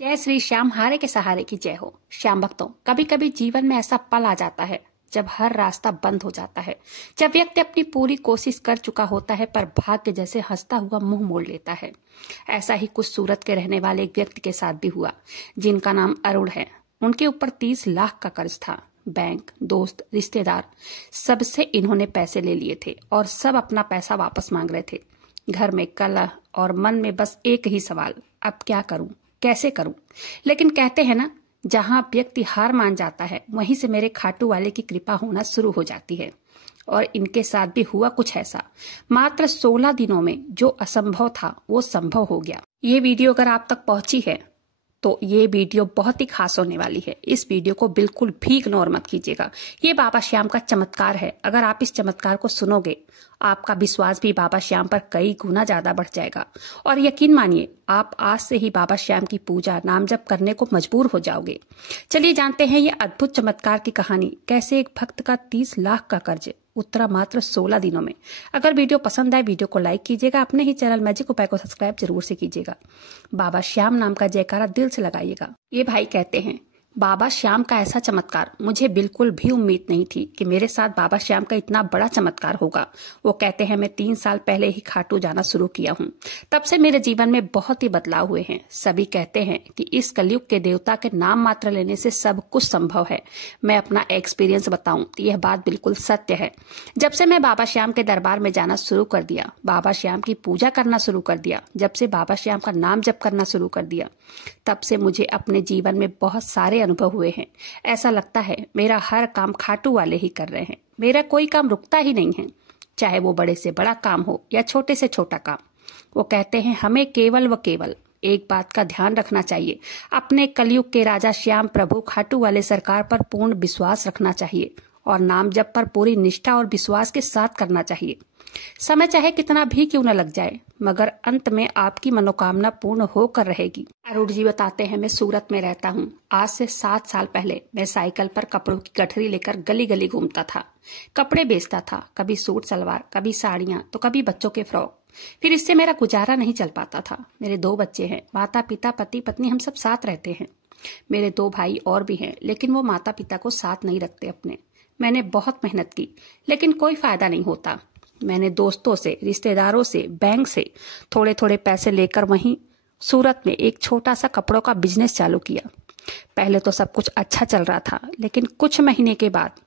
जय श्री श्याम हारे के सहारे की जय हो। श्याम भक्तों, कभी कभी जीवन में ऐसा पल आ जाता है जब हर रास्ता बंद हो जाता है, जब व्यक्ति अपनी पूरी कोशिश कर चुका होता है पर भाग्य जैसे हंसता हुआ मुंह मोड़ लेता है। ऐसा ही कुछ सूरत के रहने वाले एक व्यक्ति के साथ भी हुआ, जिनका नाम अरुण है। उनके ऊपर 30 लाख का कर्ज था। बैंक, दोस्त, रिश्तेदार सबसे इन्होंने पैसे ले लिए थे और सब अपना पैसा वापस मांग रहे थे। घर में कलह और मन में बस एक ही सवाल, अब क्या करूं, कैसे करूं। लेकिन कहते हैं ना, जहां व्यक्ति हार मान जाता है वहीं से मेरे खाटू वाले की कृपा होना शुरू हो जाती है। और इनके साथ भी हुआ कुछ ऐसा। मात्र 16 दिनों में जो असंभव था वो संभव हो गया। ये वीडियो अगर आप तक पहुंची है तो ये वीडियो बहुत ही खास होने वाली है। इस वीडियो को बिल्कुल भी इग्नोर मत कीजिएगा। ये बाबा श्याम का चमत्कार है। अगर आप इस चमत्कार को सुनोगे, आपका विश्वास भी बाबा श्याम पर कई गुना ज्यादा बढ़ जाएगा। और यकीन मानिए, आप आज से ही बाबा श्याम की पूजा, नाम जप करने को मजबूर हो जाओगे। चलिए जानते हैं ये अद्भुत चमत्कार की कहानी। कैसे एक भक्त का 30 लाख का कर्ज उतरा मात्र 16 दिनों में। अगर वीडियो पसंद आए, वीडियो को लाइक कीजिएगा। अपने ही चैनल मैजिक उपाय को सब्सक्राइब जरूर से कीजिएगा। बाबा श्याम नाम का जयकारा दिल से लगाइएगा। ये भाई कहते हैं, बाबा श्याम का ऐसा चमत्कार मुझे बिल्कुल भी उम्मीद नहीं थी कि मेरे साथ बाबा श्याम का इतना बड़ा चमत्कार होगा। वो कहते हैं, मैं 3 साल पहले ही खाटू जाना शुरू किया हूँ। तब से मेरे जीवन में बहुत ही बदलाव हुए हैं। सभी कहते हैं कि इस कलयुग के देवता के नाम मात्र लेने से सब कुछ संभव है। मैं अपना एक्सपीरियंस बताऊं तो यह बात बिल्कुल सत्य है। जब से मैं बाबा श्याम के दरबार में जाना शुरू कर दिया, बाबा श्याम की पूजा करना शुरू कर दिया, जब से बाबा श्याम का नाम जप करना शुरू कर दिया, तब से मुझे अपने जीवन में बहुत सारे अनुभव हुए हैं। ऐसा लगता है मेरा हर काम खाटू वाले ही कर रहे हैं। मेरा कोई काम रुकता ही नहीं है, चाहे वो बड़े से बड़ा काम हो या छोटे से छोटा काम। वो कहते हैं, हमें केवल व केवल एक बात का ध्यान रखना चाहिए। अपने कलयुग के राजा श्याम प्रभु खाटू वाले सरकार पर पूर्ण विश्वास रखना चाहिए और नाम जप पर पूरी निष्ठा और विश्वास के साथ करना चाहिए। समय चाहे कितना भी क्यों न लग जाए, मगर अंत में आपकी मनोकामना पूर्ण होकर रहेगी। अरुण जी बताते हैं, मैं सूरत में रहता हूँ। आज से 7 साल पहले मैं साइकिल पर कपड़ों की गठरी लेकर गली गली घूमता था। कपड़े बेचता था, कभी सूट सलवार, कभी साड़ियाँ, तो कभी बच्चों के फ्रॉक। फिर इससे मेरा गुजारा नहीं चल पाता था। मेरे 2 बच्चे हैं, माता पिता, पति पत्नी, हम सब साथ रहते हैं। मेरे 2 भाई और भी हैं, लेकिन वो माता पिता को साथ नहीं रखते अपने। मैंने बहुत मेहनत की, लेकिन कोई फायदा नहीं होता। मैंने दोस्तों से, रिश्तेदारों से, बैंक से थोड़े थोड़े पैसे लेकर वहीं सूरत में एक छोटा सा कपड़ों का बिजनेस चालू किया। पहले तो सब कुछ अच्छा चल रहा था, लेकिन कुछ महीने के बाद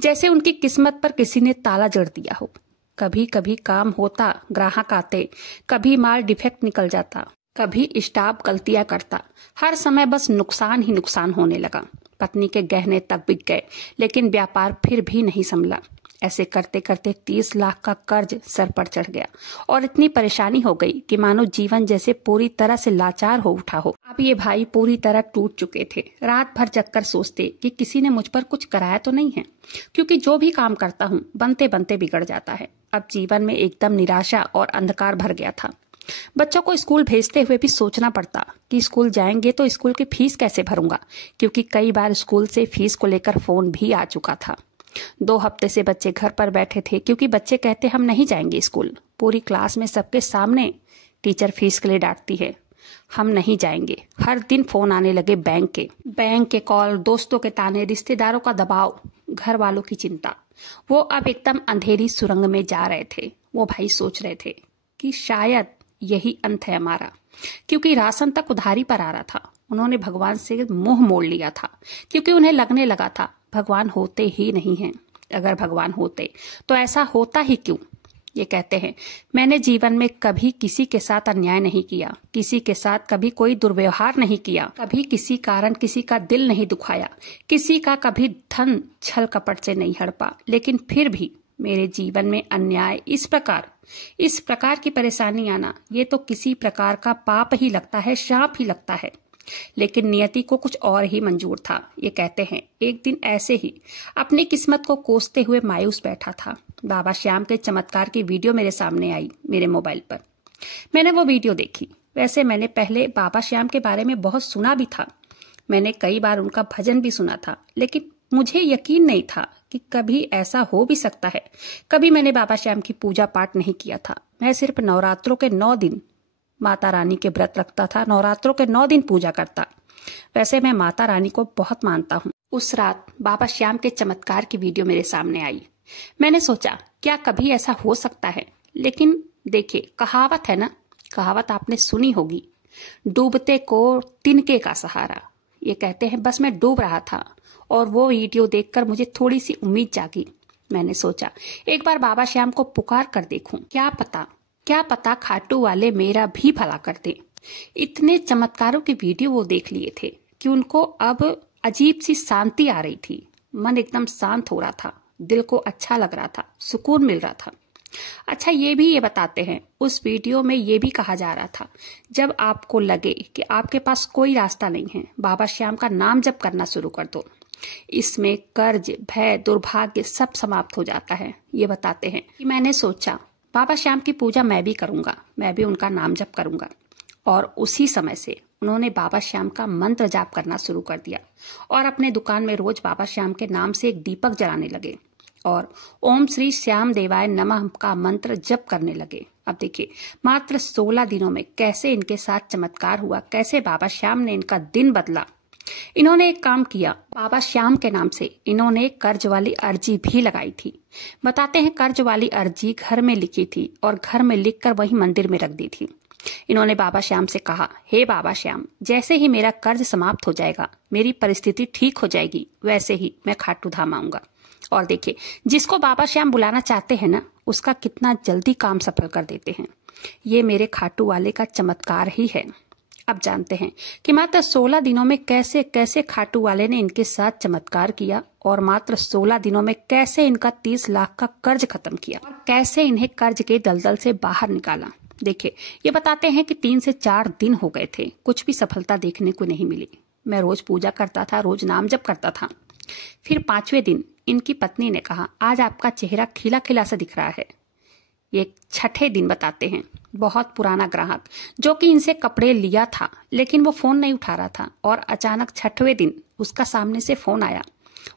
जैसे उनकी किस्मत पर किसी ने ताला जड़ दिया हो। कभी कभी काम होता, ग्राहक आते, कभी माल डिफेक्ट निकल जाता, कभी स्टाफ गलतियां करता। हर समय बस नुकसान ही नुकसान होने लगा। पत्नी के गहने तक बिक गए, लेकिन व्यापार फिर भी नहीं संभला। ऐसे करते करते 30 लाख का कर्ज सर पर चढ़ गया और इतनी परेशानी हो गई कि मानो जीवन जैसे पूरी तरह से लाचार हो उठा हो। अब ये भाई पूरी तरह टूट चुके थे। रात भर जगकर सोचते कि किसी ने मुझ पर कुछ कराया तो नहीं है, क्योंकि जो भी काम करता हूँ बनते बनते बिगड़ जाता है। अब जीवन में एकदम निराशा और अंधकार भर गया था। बच्चों को स्कूल भेजते हुए भी सोचना पड़ता कि स्कूल जाएंगे तो स्कूल की फीस कैसे भरूंगा, क्योंकि कई बार स्कूल से फीस को लेकर फोन भी आ चुका था। 2 हफ्ते से बच्चे घर पर बैठे थे, क्योंकि बच्चे कहते हम नहीं जाएंगे स्कूल। पूरी क्लास में सबके सामने टीचर फीस के लिए डांटती है, हम नहीं जाएंगे। हर दिन फोन आने लगे बैंक के कॉल, दोस्तों के ताने, रिश्तेदारों का दबाव, घर वालों की चिंता। वो अब एकदम अंधेरी सुरंग में जा रहे थे। वो भाई सोच रहे थे कि शायद यही अंत है हमारा, क्योंकि राशन तक उधारी पर आ रहा था। उन्होंने भगवान से मुंह मोड़ लिया था, क्योंकि उन्हें लगने लगा था भगवान होते ही नहीं हैं। अगर भगवान होते तो ऐसा होता ही क्यों। ये कहते हैं, मैंने जीवन में कभी किसी के साथ अन्याय नहीं किया, किसी के साथ कभी कोई दुर्व्यवहार नहीं किया, कभी किसी कारण किसी का दिल नहीं दुखाया, किसी का कभी धन छल कपट से नहीं हड़पा। लेकिन फिर भी मेरे जीवन में अन्याय, इस प्रकार की परेशानी आना, ये तो किसी प्रकार का पाप ही लगता है, श्राप ही लगता है। लेकिन नियति को कुछ और ही मंजूर था। ये कहते हैं, एक दिन ऐसे ही अपनी किस्मत को कोसते हुए मायूस बैठा था। बाबा श्याम के चमत्कार की वीडियो मेरे सामने आई मेरे मोबाइल पर। मैंने वो वीडियो देखी। वैसे मैंने पहले बाबा श्याम के बारे में बहुत सुना भी था। मैंने कई बार उनका भजन भी सुना था, लेकिन मुझे यकीन नहीं था कि कभी ऐसा हो भी सकता है। कभी मैंने बाबा श्याम की पूजा पाठ नहीं किया था। मैं सिर्फ नवरात्रों के 9 दिन माता रानी के व्रत रखता था, नवरात्रों के 9 दिन पूजा करता। वैसे मैं माता रानी को बहुत मानता हूँ। उस रात बाबा श्याम के चमत्कार की वीडियो मेरे सामने आई। मैंने सोचा क्या कभी ऐसा हो सकता है, लेकिन देखिए, कहावत है ना, कहावत आपने सुनी होगी, डूबते को तिनके का सहारा। ये कहते हैं बस मैं डूब रहा था और वो वीडियो देखकर मुझे थोड़ी सी उम्मीद जागी। मैंने सोचा एक बार बाबा श्याम को पुकार कर देखूं, क्या पता खाटू वाले मेरा भी भला कर दे। इतने चमत्कारों के वीडियो वो देख लिए थे कि उनको अब अजीब सी शांति आ रही थी। मन एकदम शांत हो रहा था, दिल को अच्छा लग रहा था, सुकून मिल रहा था। अच्छा, ये बताते हैं, उस वीडियो में ये भी कहा जा रहा था, जब आपको लगे कि आपके पास कोई रास्ता नहीं है, बाबा श्याम का नाम जप करना शुरू कर दो। इसमें कर्ज, भय, दुर्भाग्य सब समाप्त हो जाता है। ये बताते हैं कि मैंने सोचा बाबा श्याम की पूजा मैं भी करूंगा, मैं भी उनका नाम जप करूंगा। और उसी समय से उन्होंने बाबा श्याम का मंत्र जाप करना शुरू कर दिया और अपने दुकान में रोज बाबा श्याम के नाम से एक दीपक जलाने लगे और ओम श्री श्याम देवाय नमः का मंत्र जप करने लगे। अब देखिए, मात्र 16 दिनों में कैसे इनके साथ चमत्कार हुआ, कैसे बाबा श्याम ने इनका दिन बदला। इन्होंने एक काम किया, बाबा श्याम के नाम से इन्होंने एक कर्ज वाली अर्जी भी लगाई थी। बताते हैं कर्ज वाली अर्जी घर में लिखी थी और घर में लिखकर वही मंदिर में रख दी थी। इन्होंने बाबा श्याम से कहा, हे बाबा श्याम, जैसे ही मेरा कर्ज समाप्त हो जाएगा, मेरी परिस्थिति ठीक हो जाएगी, वैसे ही मैं खाटू धाम आऊंगा। और देखिए, जिसको बाबा श्याम बुलाना चाहते हैं ना, उसका कितना जल्दी काम सफल कर देते हैं। ये मेरे खाटू वाले का चमत्कार ही है। अब जानते हैं कि मात्र 16 दिनों में कैसे कैसे खाटू वाले ने इनके साथ चमत्कार किया और मात्र 16 दिनों में कैसे इनका 30 लाख का कर्ज खत्म किया और कैसे इन्हें कर्ज के दलदल से बाहर निकाला। देखिए, ये बताते हैं कि 3 से 4 दिन हो गए थे, कुछ भी सफलता देखने को नहीं मिली। मैं रोज पूजा करता था, रोज नाम जप करता था। फिर 5वें दिन इनकी पत्नी ने कहा, आज आपका चेहरा खिला खिला सा दिख रहा है। ये 6ठे दिन बताते हैं, बहुत पुराना ग्राहक जो कि इनसे कपड़े लिया था, लेकिन वो फोन नहीं उठा रहा था और अचानक 6वें दिन उसका सामने से फोन आया।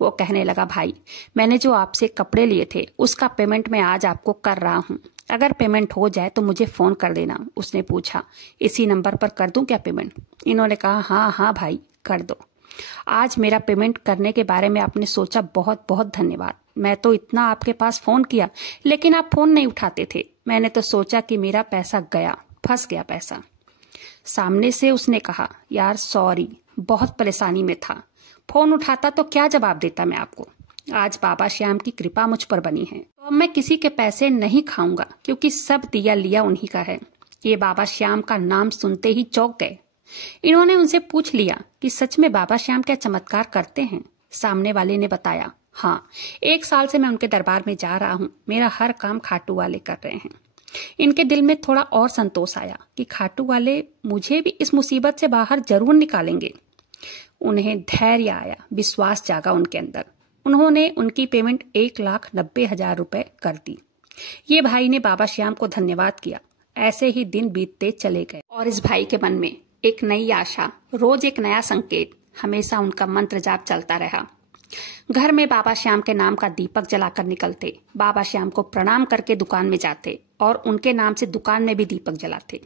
वो कहने लगा, भाई, मैंने जो आपसे कपड़े लिए थे उसका पेमेंट मैं आज आपको कर रहा हूँ, अगर पेमेंट हो जाए तो मुझे फोन कर देना। उसने पूछा, इसी नंबर पर कर दूं क्या पेमेंट? इन्होंने कहा, हाँ भाई, कर दो। आज मेरा पेमेंट करने के बारे में आपने सोचा, बहुत बहुत धन्यवाद। मैं तो इतना आपके पास फोन किया, लेकिन आप फोन नहीं उठाते थे। मैंने तो सोचा कि मेरा पैसा गया, फंस गया पैसा। सामने से उसने कहा, यार सॉरी, बहुत परेशानी में था, फोन उठाता तो क्या जवाब देता मैं आपको। आज बाबा श्याम की कृपा मुझ पर बनी है, तो अब मैं किसी के पैसे नहीं खाऊंगा, क्योंकि सब दिया लिया उन्हीं का है। ये बाबा श्याम का नाम सुनते ही चौंक गए। इन्होंने उनसे पूछ लिया कि सच में बाबा श्याम क्या चमत्कार करते हैं? सामने वाले ने बताया, हाँ, 1 साल से मैं उनके दरबार में जा रहा हूँ, मेरा हर काम खाटू वाले कर रहे हैं। इनके दिल में थोड़ा और संतोष आया कि खाटू वाले मुझे भी इस मुसीबत से बाहर जरूर निकालेंगे। उन्हें धैर्य आया, विश्वास जागा उनके अंदर। उन्होंने उनकी पेमेंट 1,90,000 रुपए कर दी। ये भाई ने बाबा श्याम को धन्यवाद किया। ऐसे ही दिन बीतते चले गए और इस भाई के मन में एक नई आशा, रोज एक नया संकेत, हमेशा उनका मंत्र जाप चलता रहा। घर में बाबा श्याम के नाम का दीपक जलाकर निकलते, बाबा श्याम को प्रणाम करके दुकान में जाते और उनके नाम से दुकान में भी दीपक जलाते।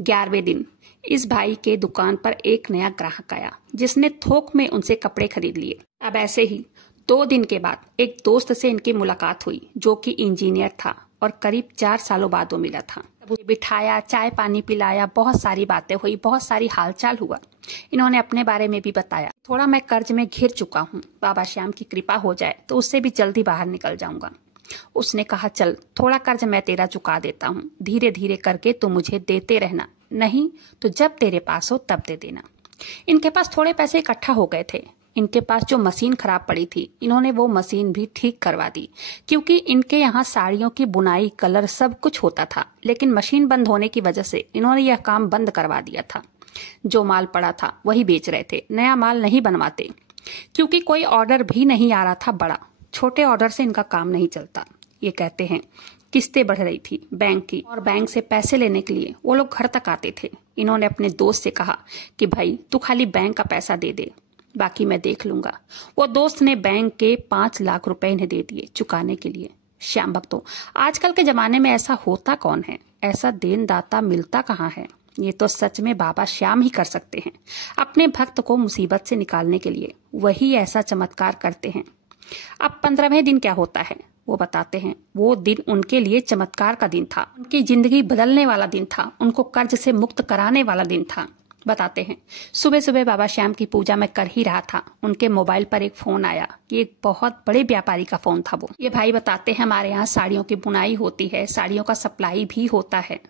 11वें दिन इस भाई के दुकान पर एक नया ग्राहक आया, जिसने थोक में उनसे कपड़े खरीद लिए। अब ऐसे ही 2 दिन के बाद एक दोस्त से इनकी मुलाकात हुई, जो कि इंजीनियर था और करीब 4 सालों बाद वो मिला था। उसे बिठाया, चाय पानी पिलाया, बहुत सारी बातें हुई, बहुत सारी हालचाल हुआ। इन्होंने अपने बारे में भी बताया, थोड़ा मैं कर्ज में घिर चुका हूँ, बाबा श्याम की कृपा हो जाए तो उससे भी जल्दी बाहर निकल जाऊंगा। उसने कहा, चल थोड़ा कर्ज मैं तेरा चुका देता हूँ, धीरे धीरे करके तू मुझे देते रहना, नहीं तो जब तेरे पास हो तब दे देना। इनके पास थोड़े पैसे इकट्ठा हो गए थे। इनके पास जो मशीन खराब पड़ी थी, इन्होंने वो मशीन भी ठीक करवा दी, क्योंकि इनके यहाँ साड़ियों की बुनाई, कलर सब कुछ होता था, लेकिन मशीन बंद होने की वजह से इन्होंने यह काम बंद करवा दिया था। जो माल पड़ा था वही बेच रहे थे, नया माल नहीं बनवाते, क्योंकि कोई ऑर्डर भी नहीं आ रहा था बड़ा। छोटे ऑर्डर से इनका काम नहीं चलता। ये कहते हैं किस्तें बढ़ रही थी बैंक की, और बैंक से पैसे लेने के लिए वो लोग घर तक आते थे। इन्होंने अपने दोस्त से कहा कि भाई तू खाली बैंक का पैसा दे दे, बाकी मैं देख लूंगा। वो दोस्त ने बैंक के 5 लाख रुपए इन्हें दे दिए चुकाने के लिए। श्याम भक्तों, आजकल के जमाने में ऐसा होता कौन है? ऐसा देनदाता मिलता कहाँ है? ये तो सच में बाबा श्याम ही कर सकते हैं। अपने भक्त को मुसीबत से निकालने के लिए वही ऐसा चमत्कार करते हैं। अब 15वें दिन क्या होता है वो बताते हैं। वो दिन उनके लिए चमत्कार का दिन था, उनकी जिंदगी बदलने वाला दिन था, उनको कर्ज से मुक्त कराने वाला दिन था। बताते हैं, सुबह सुबह बाबा श्याम की पूजा मैं कर ही रहा था, उनके मोबाइल पर एक फोन आया। ये एक बहुत बड़े व्यापारी का फोन था वो। ये भाई बताते हैं, हमारे यहाँ साड़ियों की बुनाई होती है, साड़ियों का सप्लाई भी होता है।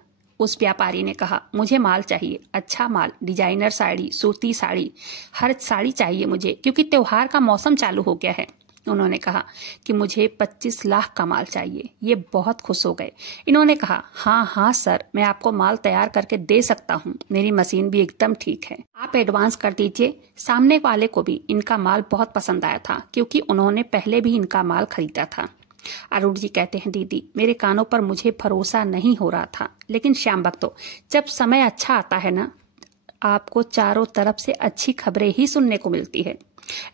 उस व्यापारी ने कहा, मुझे माल चाहिए, अच्छा माल, डिजाइनर साड़ी, सूती साड़ी, हर साड़ी चाहिए मुझे, क्योंकि त्योहार का मौसम चालू हो गया है। उन्होंने कहा कि मुझे 25 लाख का माल चाहिए। ये बहुत खुश हो गए। इन्होंने कहा, हाँ हाँ सर, मैं आपको माल तैयार करके दे सकता हूँ, मेरी मशीन भी एकदम ठीक है, आप एडवांस कर दीजिए। सामने वाले को भी इनका माल बहुत पसंद आया था, क्योंकि उन्होंने पहले भी इनका माल खरीदा था। अरुण जी कहते हैं, दीदी मेरे कानों पर मुझे भरोसा नहीं हो रहा था, लेकिन श्याम भक्तों, जब समय अच्छा आता है ना, आपको चारों तरफ से अच्छी खबरें ही सुनने को मिलती है।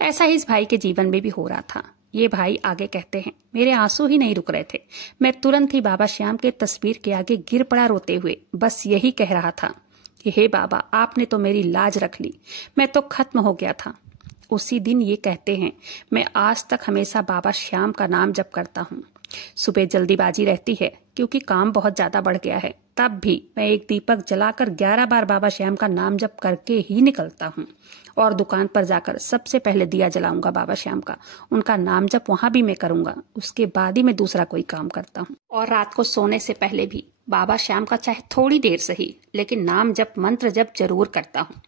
ऐसा ही इस भाई के जीवन में भी हो रहा था। ये भाई आगे कहते हैं, मेरे आंसू ही नहीं रुक रहे थे। मैं तुरंत ही बाबा श्याम के तस्वीर के आगे गिर पड़ा रोते हुए। बस यही कह रहा था कि हे बाबा, आपने तो मेरी लाज रख ली, मैं तो खत्म हो गया था। उसी दिन ये कहते हैं, मैं आज तक हमेशा बाबा श्याम का नाम जप करता हूँ। सुबह जल्दीबाजी रहती है क्योंकि काम बहुत ज्यादा बढ़ गया है, तब भी मैं एक दीपक जलाकर 11 बार बाबा श्याम का नाम जप करके ही निकलता हूँ। और दुकान पर जाकर सबसे पहले दिया जलाऊंगा बाबा श्याम का, उनका नाम जप वहां भी मैं करूंगा, उसके बाद ही मैं दूसरा कोई काम करता हूँ। और रात को सोने से पहले भी बाबा श्याम का चाहे थोड़ी देर सही, लेकिन नाम जप मंत्र जप जरूर करता हूँ।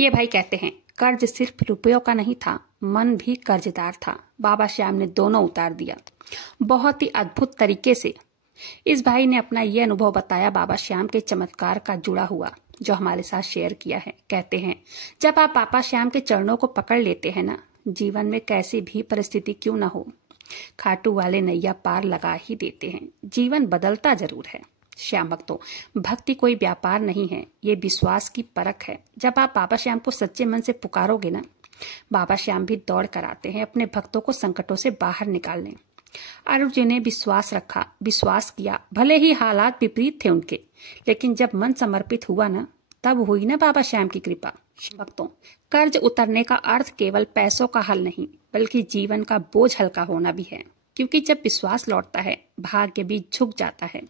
ये भाई कहते हैं, कर्ज सिर्फ रुपयों का नहीं था, मन भी कर्जदार था। बाबा श्याम ने दोनों उतार दिया, बहुत ही अद्भुत तरीके से। इस भाई ने अपना ये अनुभव बताया बाबा श्याम के चमत्कार का जुड़ा हुआ, जो हमारे साथ शेयर किया है। कहते हैं, जब आप बाबा श्याम के चरणों को पकड़ लेते हैं ना, जीवन में कैसी भी परिस्थिति क्यों ना हो, खाटू वाले नैया पार लगा ही देते हैं। जीवन बदलता जरूर है। श्याम भक्तों, भक्ति कोई व्यापार नहीं है, ये विश्वास की परख है। जब आप बाबा श्याम को सच्चे मन से पुकारोगे ना, बाबा श्याम भी दौड़ कर आते हैं अपने भक्तों को संकटों से बाहर निकालने। अरुण जी ने विश्वास रखा, विश्वास किया, भले ही हालात विपरीत थे उनके, लेकिन जब मन समर्पित हुआ ना, तब हुई ना बाबा श्याम की कृपा। भक्तों, कर्ज उतरने का अर्थ केवल पैसों का हल नहीं, बल्कि जीवन का बोझ हल्का होना भी है, क्योंकि जब विश्वास लौटता है, भाग्य भी झुक जाता है।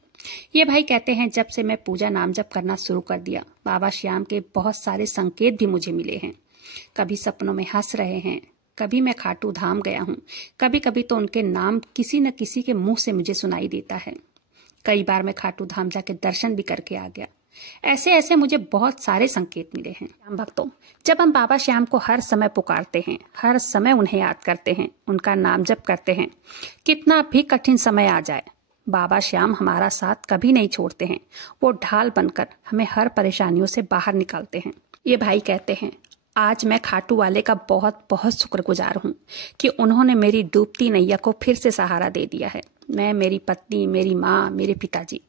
ये भाई कहते हैं, जब से मैं पूजा नाम जप करना शुरू कर दिया, बाबा श्याम के बहुत सारे संकेत भी मुझे मिले हैं। कभी सपनों में हंस रहे हैं, कभी मैं खाटू धाम गया हूँ, कभी कभी तो उनके नाम किसी न किसी के मुंह से मुझे सुनाई देता है। कई बार मैं खाटू धाम जाके दर्शन भी करके आ गया। ऐसे ऐसे मुझे बहुत सारे संकेत मिले हैं। श्याम भक्तों, जब हम बाबा श्याम को हर समय पुकारते हैं, हर समय उन्हें याद करते हैं, उनका नाम जप करते हैं, कितना भी कठिन समय आ जाए, बाबा श्याम हमारा साथ कभी नहीं छोड़ते हैं। वो ढाल बनकर हमें हर परेशानियों से बाहर निकालते हैं। ये भाई कहते हैं, आज मैं खाटू वाले का बहुत बहुत शुक्रगुजार हूँ कि उन्होंने मेरी डूबती नैया को फिर से सहारा दे दिया है। मैं, मेरी पत्नी, मेरी माँ, मेरे पिताजी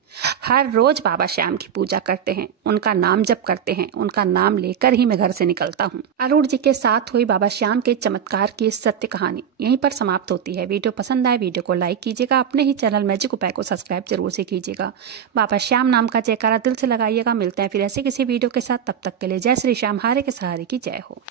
हर रोज बाबा श्याम की पूजा करते हैं, उनका नाम जप करते हैं, उनका नाम लेकर ही मैं घर से निकलता हूँ। अरुण जी के साथ हुई बाबा श्याम के चमत्कार की सत्य कहानी यहीं पर समाप्त होती है। वीडियो पसंद आए, वीडियो को लाइक कीजिएगा, अपने ही चैनल मैजिक उपाय को सब्सक्राइब जरूर से कीजिएगा। बाबा श्याम नाम का जयकारा दिल से लगाइएगा। मिलते हैं फिर ऐसे किसी वीडियो के साथ, तब तक के लिए जय श्री श्याम, हारे के सहारे की जय हो।